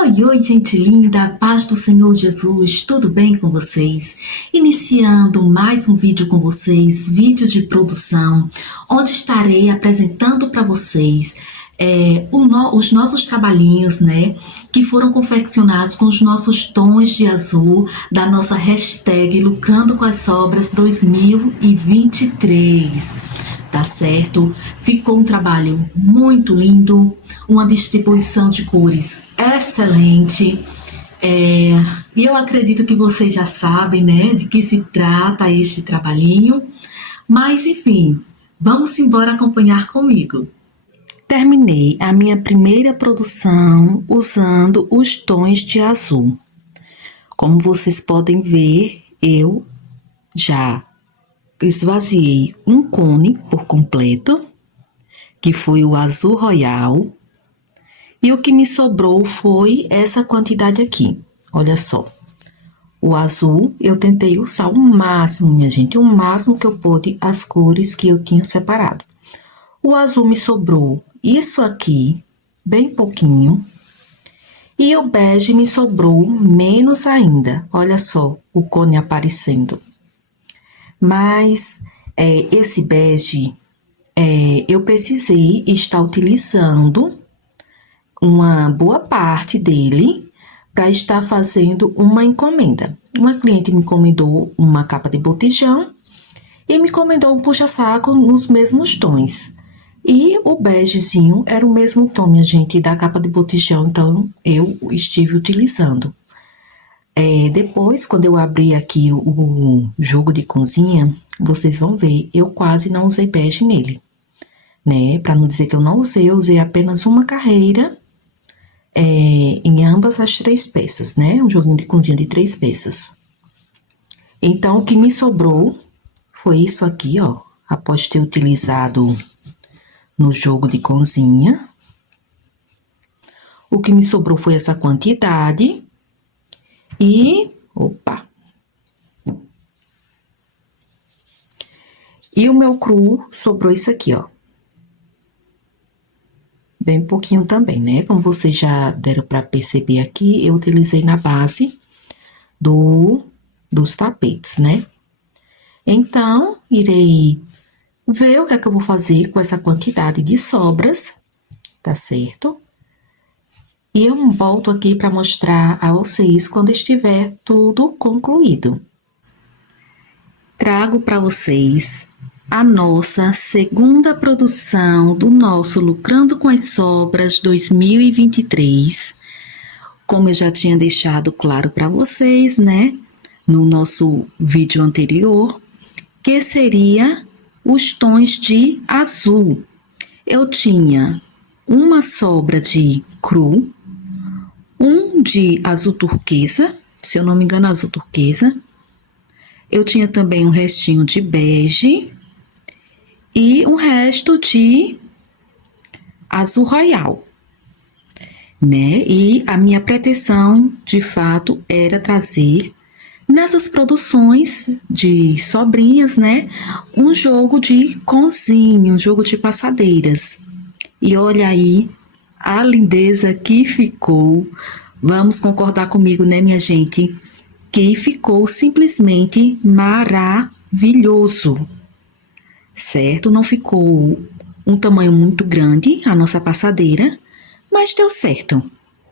Oi, oi, gente linda, paz do Senhor Jesus, tudo bem com vocês? Iniciando mais um vídeo com vocês, vídeo de produção, onde estarei apresentando para vocês os nossos trabalhinhos, né, que foram confeccionados com os nossos tons de azul da nossa hashtag Lucrando com as Sobras 2023. Tá certo? Ficou um trabalho muito lindo, uma distribuição de cores excelente. E eu acredito que vocês já sabem, né, de que se trata este trabalhinho. Mas, enfim, vamos embora acompanhar comigo. Terminei a minha primeira produção usando os tons de azul. Como vocês podem ver, eu já esvaziei um cone por completo, que foi o azul royal, e o que me sobrou foi essa quantidade aqui. Olha só, o azul eu tentei usar o máximo, minha gente, o máximo que eu pude, as cores que eu tinha separado. O azul me sobrou isso aqui, bem pouquinho, e o bege me sobrou menos ainda. Olha só o cone aparecendo. Mas esse bege, eu precisei estar utilizando uma boa parte dele para estar fazendo uma encomenda. Uma cliente me encomendou uma capa de botijão e me encomendou um puxa-saco nos mesmos tons. E o begezinho era o mesmo tom, minha gente, da capa de botijão, então eu estive utilizando. Depois, quando eu abri aqui o jogo de cozinha, vocês vão ver, eu quase não usei bege nele, né? Para não dizer que eu não usei, eu usei apenas uma carreira em ambas as 3 peças, né? Um joguinho de cozinha de 3 peças. Então, o que me sobrou foi isso aqui, ó, após ter utilizado no jogo de cozinha. O que me sobrou foi essa quantidade. E, e o meu cru sobrou isso aqui, ó. Bem pouquinho também, né? Como vocês já deram para perceber aqui, eu utilizei na base dos tapetes, né? Então, irei ver o que é que eu vou fazer com essa quantidade de sobras, tá certo? E eu volto aqui para mostrar a vocês quando estiver tudo concluído. Trago para vocês a nossa segunda produção do nosso Lucrando com as Sobras 2023. Como eu já tinha deixado claro para vocês, né, no nosso vídeo anterior, que seria os tons de azul. Eu tinha uma sobra de cru, um de azul turquesa, se eu não me engano, azul turquesa. Eu tinha também um restinho de bege e um resto de azul royal, né? E a minha pretensão, de fato, era trazer nessas produções de sobrinhas, né, um jogo de cozinha, um jogo de passadeiras. E olha aí a lindeza que ficou. Vamos concordar comigo, né, minha gente? Que ficou simplesmente maravilhoso, certo? Não ficou um tamanho muito grande a nossa passadeira, mas deu certo,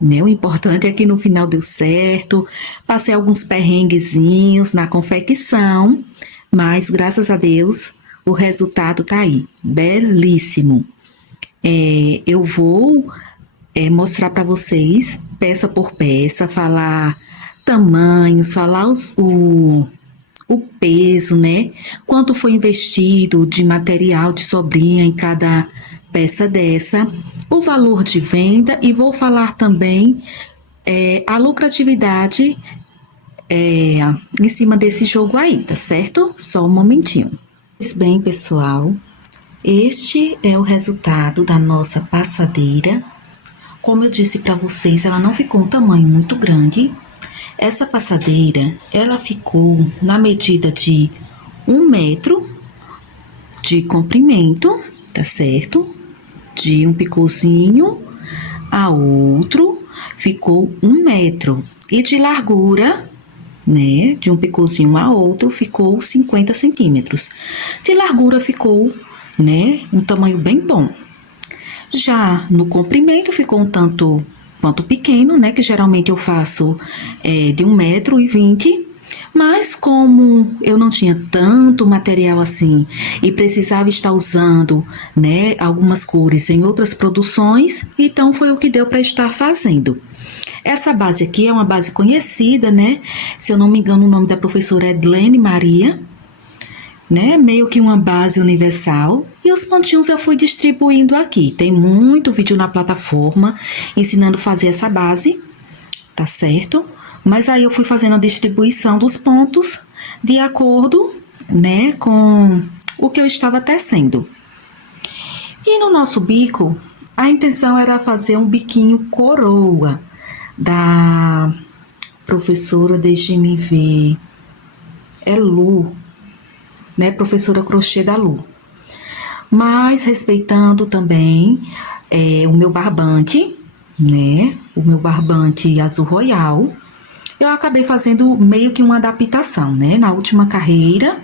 né? O importante é que no final deu certo. Passei alguns perrenguezinhos na confecção, mas graças a Deus o resultado tá aí, belíssimo. Eu vou mostrar para vocês, peça por peça, falar tamanhos, falar o peso, né? Quanto foi investido de material de sobrinha em cada peça dessa, o valor de venda, e vou falar também a lucratividade em cima desse jogo aí, tá certo? Só um momentinho. Pois bem, pessoal, este é o resultado da nossa passadeira. Como eu disse para vocês, ela não ficou um tamanho muito grande. Essa passadeira, ela ficou na medida de 1 metro de comprimento, tá certo? De um picôzinho a outro, ficou 1 metro. E de largura, né, de um picôzinho a outro, ficou 50 centímetros. De largura ficou, né, um tamanho bem bom. Já no comprimento ficou um tanto quanto pequeno, né, que geralmente eu faço de 1,20 m. Mas como eu não tinha tanto material assim e precisava estar usando, né, algumas cores em outras produções, então foi o que deu para estar fazendo. Essa base aqui é uma base conhecida, né? Se eu não me engano, o nome da professora é Edlene Maria, né? Meio que uma base universal. E os pontinhos eu fui distribuindo aqui. Tem muito vídeo na plataforma ensinando a fazer essa base, tá certo? Mas aí eu fui fazendo a distribuição dos pontos de acordo, né, com o que eu estava tecendo. E no nosso bico, a intenção era fazer um biquinho coroa da professora, deixe-me ver, é Lu, né, professora crochê da Lu. Mas respeitando também o meu barbante, né, o meu barbante azul royal, eu acabei fazendo meio que uma adaptação, né? Na última carreira,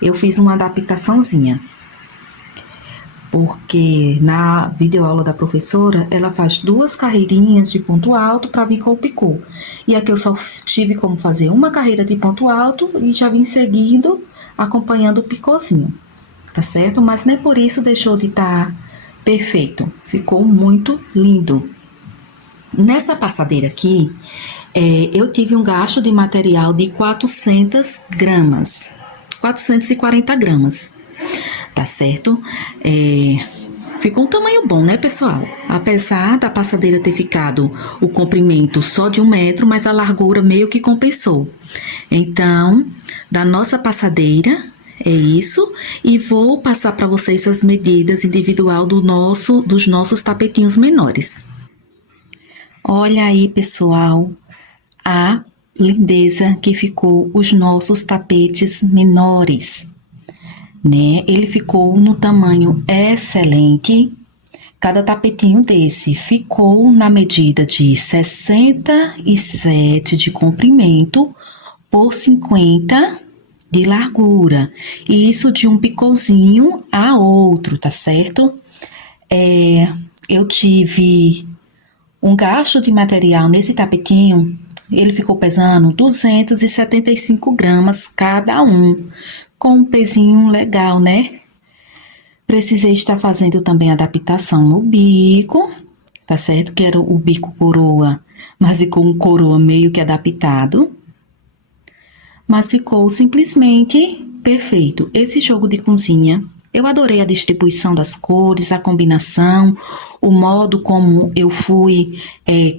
eu fiz uma adaptaçãozinha. Porque na videoaula da professora, ela faz 2 carreirinhas de ponto alto para vir com o picô. E aqui eu só tive como fazer uma carreira de ponto alto e já vim seguindo, acompanhando o picôzinho, tá certo? Mas nem por isso deixou de estar perfeito. Ficou muito lindo. Nessa passadeira aqui, eu tive um gasto de material de 400 gramas, 440 gramas, tá certo? Ficou um tamanho bom, né, pessoal? Apesar da passadeira ter ficado o comprimento só de 1 metro, mas a largura meio que compensou. Então, da nossa passadeira, é isso. E vou passar para vocês as medidas individual dos nossos tapetinhos menores. Olha aí, pessoal, a lindeza que ficou os nossos tapetes menores, né? Ele ficou no tamanho excelente. Cada tapetinho desse ficou na medida de 67 de comprimento por 50 de largura. E isso de um picôzinho a outro, tá certo? Eu tive um gasto de material nesse tapetinho, ele ficou pesando 275 gramas cada um, com um pezinho legal, né? Precisei estar fazendo também adaptação no bico, tá certo? Que era o bico coroa, mas ficou um coroa meio que adaptado. Mas ficou simplesmente perfeito. Esse jogo de cozinha, eu adorei a distribuição das cores, a combinação, o modo como eu fui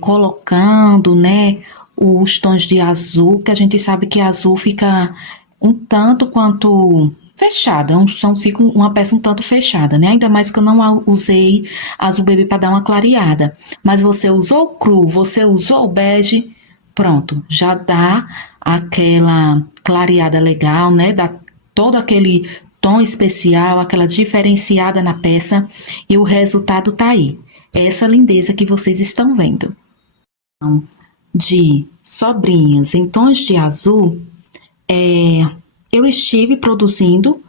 colocando, né, os tons de azul, que a gente sabe que azul fica um tanto quanto fechada, fica uma peça um tanto fechada, né? Ainda mais que eu não usei azul bebê para dar uma clareada. Mas você usou cru, você usou bege, pronto, já dá aquela clareada legal, né? Dá todo aquele tom especial, aquela diferenciada na peça, e o resultado tá aí. Essa lindeza que vocês estão vendo. De sobrinhas em tons de azul, eu estive produzindo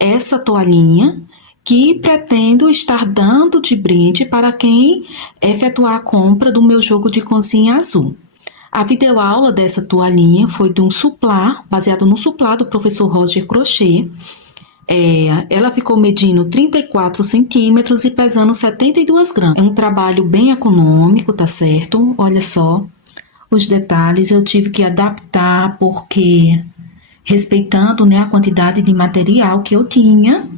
essa toalhinha que pretendo estar dando de brinde para quem efetuar a compra do meu jogo de cozinha azul. A videoaula dessa toalhinha foi de um suplá, baseado no suplá do professor Roger Crochê. Ela ficou medindo 34 centímetros e pesando 72 gramas. É um trabalho bem econômico, tá certo? Olha só, os detalhes eu tive que adaptar porque, respeitando, né, a quantidade de material que eu tinha,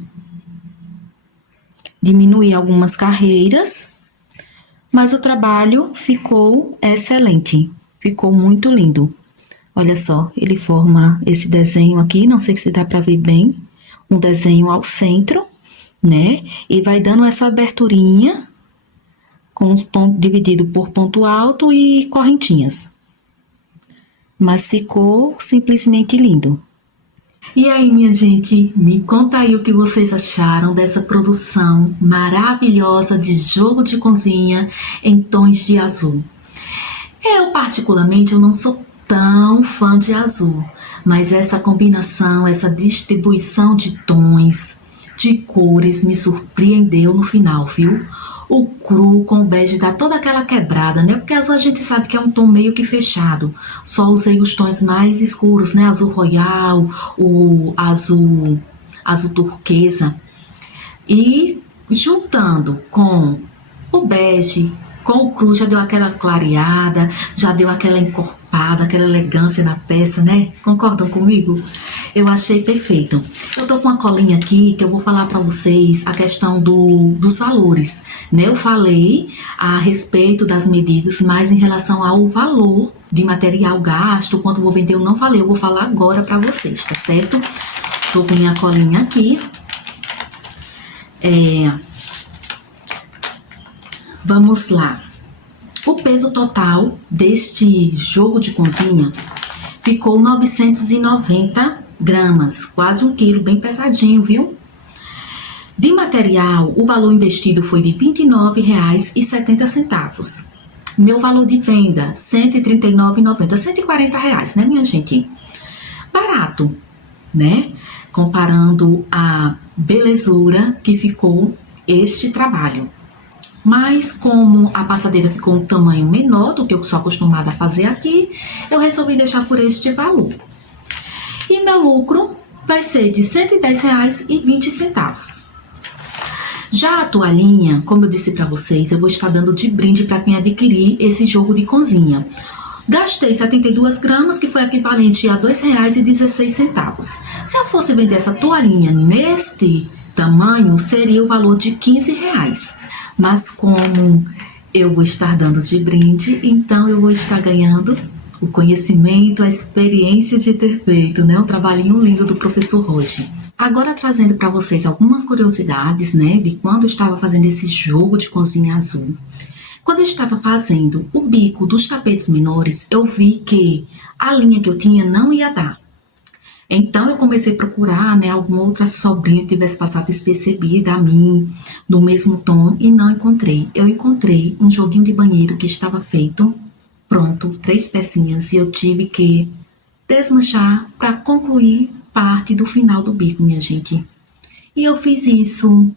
diminuí algumas carreiras, mas o trabalho ficou excelente, ficou muito lindo. Olha só, ele forma esse desenho aqui, não sei se dá para ver bem, um desenho ao centro, né? E vai dando essa aberturinha com os pontos dividido por ponto alto e correntinhas. Mas ficou simplesmente lindo. E aí, minha gente, me conta aí o que vocês acharam dessa produção maravilhosa de jogo de cozinha em tons de azul. Eu, particularmente, eu não sou tão fã de azul, mas essa combinação, essa distribuição de tons, de cores, me surpreendeu no final, viu? O cru com o bege dá toda aquela quebrada, né? Porque azul a gente sabe que é um tom meio que fechado. Só usei os tons mais escuros, né? Azul royal, o azul turquesa. E juntando com o bege, com o cru, já deu aquela clareada, já deu aquela encorpada, aquela elegância na peça, né? Concordam comigo? Eu achei perfeito. Eu tô com uma colinha aqui que eu vou falar para vocês a questão dos valores, né? Eu falei a respeito das medidas, mas em relação ao valor de material gasto, quanto vou vender, eu não falei. Eu vou falar agora para vocês, tá certo? Tô com minha colinha aqui. Vamos lá. O peso total deste jogo de cozinha ficou 990 gramas, quase 1 quilo, bem pesadinho, viu? De material, o valor investido foi de R$ 29,70. Meu valor de venda, R$ 139,90, R$ 140, né, minha gente? Barato, né? Comparando a belezura que ficou este trabalho. Mas como a passadeira ficou um tamanho menor do que eu sou acostumada a fazer aqui, eu resolvi deixar por este valor. E meu lucro vai ser de R$ 110,20. Já a toalhinha, como eu disse para vocês, eu vou estar dando de brinde para quem adquirir esse jogo de cozinha. Gastei 72 gramas, que foi equivalente a R$ 2,16. Se eu fosse vender essa toalhinha neste tamanho, seria o valor de R$ 15. Mas como eu vou estar dando de brinde, então eu vou estar ganhando o conhecimento, a experiência de ter feito, né? Um trabalhinho lindo do professor Roger. Agora trazendo para vocês algumas curiosidades, né? De quando eu estava fazendo esse jogo de cozinha azul. Quando eu estava fazendo o bico dos tapetes menores, eu vi que a linha que eu tinha não ia dar. Então eu comecei a procurar, né, alguma outra sobrinha que tivesse passado despercebida a mim, no mesmo tom, e não encontrei. Eu encontrei um joguinho de banheiro que estava feito, pronto, 3 pecinhas, e eu tive que desmanchar para concluir parte do final do bico, minha gente. E eu fiz isso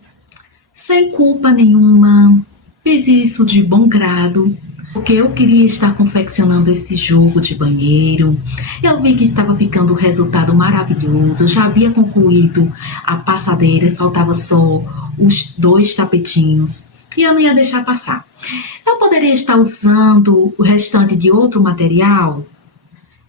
sem culpa nenhuma, fiz isso de bom grado, porque eu queria estar confeccionando este jogo de banheiro. Eu vi que estava ficando um resultado maravilhoso. Eu já havia concluído a passadeira, faltava só os 2 tapetinhos. E eu não ia deixar passar. Eu poderia estar usando o restante de outro material,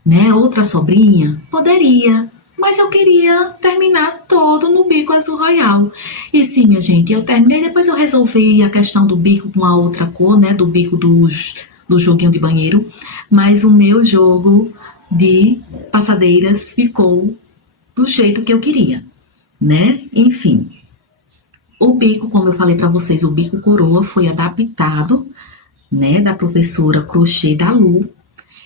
né? Outra sobrinha? Poderia. Mas eu queria terminar todo no bico azul royal. E sim, minha gente, eu terminei. Depois eu resolvi a questão do bico com a outra cor, né? Do bico do joguinho de banheiro. Mas o meu jogo de passadeiras ficou do jeito que eu queria, né? Enfim. O bico, como eu falei para vocês, o bico coroa foi adaptado, né? Da professora Crochê da Lu.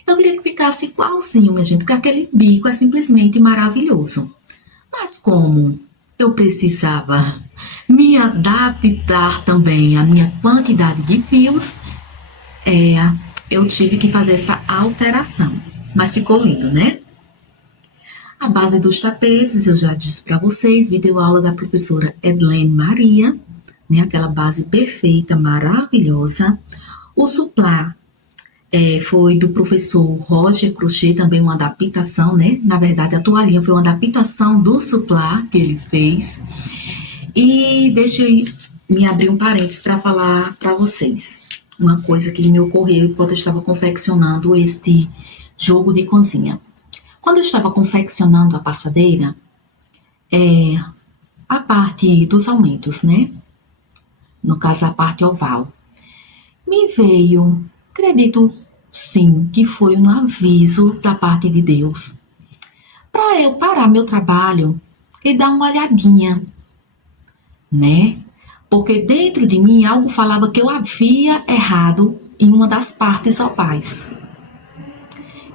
Eu queria que ficasse igualzinho, minha gente, porque aquele bico é simplesmente maravilhoso. Mas como eu precisava me adaptar também à minha quantidade de fios, eu tive que fazer essa alteração. Mas ficou lindo, né? A base dos tapetes, eu já disse para vocês, videoaula da professora Edlene Maria, né? Aquela base perfeita, maravilhosa. O suplá foi do professor Roger Crochê, também uma adaptação, né? Na verdade, a toalhinha foi uma adaptação do suplá que ele fez. E deixa eu me abrir um parênteses para falar para vocês uma coisa que me ocorreu enquanto eu estava confeccionando este jogo de cozinha. Quando eu estava confeccionando a passadeira, a parte dos aumentos, né? No caso, a parte oval, me veio, acredito sim, que foi um aviso da parte de Deus para eu parar meu trabalho e dar uma olhadinha, né? Porque dentro de mim algo falava que eu havia errado em uma das partes ovais.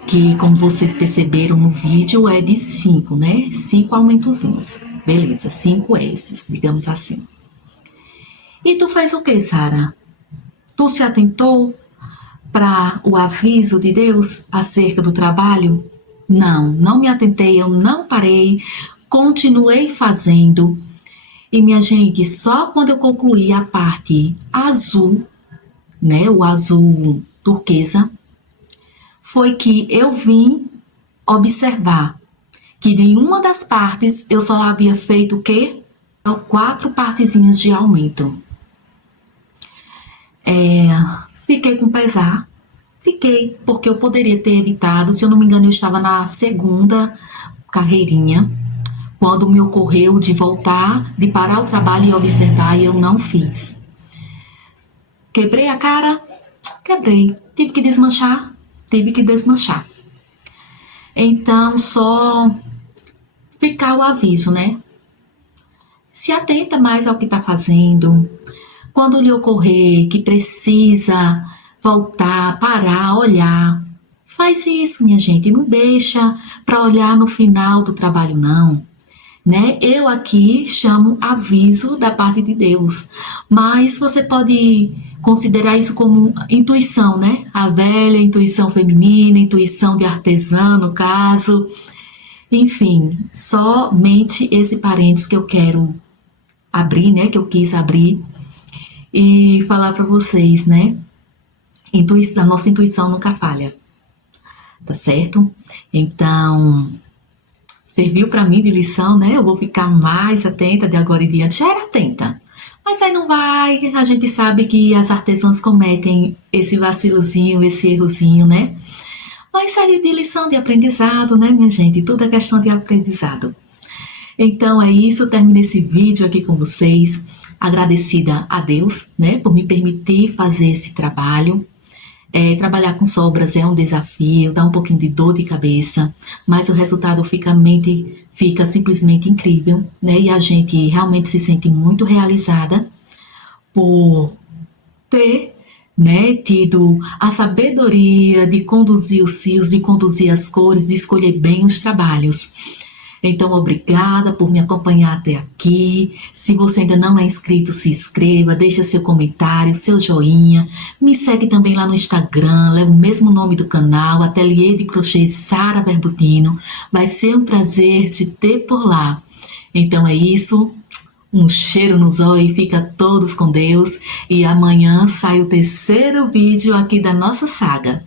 que, como vocês perceberam no vídeo, é de 5, né? 5 aumentozinhos. Beleza, 5 hélices, digamos assim. E tu fez o que, Sara? Tu se atentou para o aviso de Deus acerca do trabalho? Não, não me atentei, eu não parei, continuei fazendo. E, minha gente, só quando eu concluí a parte azul, né, o azul turquesa, foi que eu vim observar que em uma das partes eu só havia feito o quê? 4 partezinhas de aumento. Fiquei com pesar. Fiquei, porque eu poderia ter evitado. Se eu não me engano, eu estava na segunda carreirinha, quando me ocorreu de voltar, de parar o trabalho e observar, e eu não fiz. Quebrei a cara? Quebrei. Tive que desmanchar? Tive que desmanchar. Então, só ficar o aviso, né? Se atenta mais ao que está fazendo. Quando lhe ocorrer que precisa voltar, parar, olhar, faz isso, minha gente. Não deixa para olhar no final do trabalho, não. Né? Eu aqui chamo aviso da parte de Deus, mas você pode considerar isso como intuição, né? A velha intuição feminina, intuição de artesã, no caso. Enfim, somente esse parênteses que eu quero abrir, né? Que eu quis abrir e falar para vocês, né? A nossa intuição nunca falha, tá certo? Então, serviu para mim de lição, né? Eu vou ficar mais atenta de agora em diante. Já era atenta, mas aí não vai. A gente sabe que as artesãs cometem esse vacilozinho, esse errozinho, né? Mas serve de lição, de aprendizado, né, minha gente? Tudo é questão de aprendizado. Então é isso, termino esse vídeo aqui com vocês, agradecida a Deus, né, por me permitir fazer esse trabalho. Trabalhar com sobras é um desafio, dá um pouquinho de dor de cabeça, mas o resultado fica simplesmente incrível, né, e a gente realmente se sente muito realizada por ter, né, tido a sabedoria de conduzir os fios, de conduzir as cores, de escolher bem os trabalhos. Então, obrigada por me acompanhar até aqui. Se você ainda não é inscrito, se inscreva, deixa seu comentário, seu joinha. Me segue também lá no Instagram, leva o mesmo nome do canal, Ateliê de Crochê Sara Verbutino. Vai ser um prazer te ter por lá. Então é isso. Um cheiro no zóio, fica todos com Deus. E amanhã sai o terceiro vídeo aqui da nossa saga.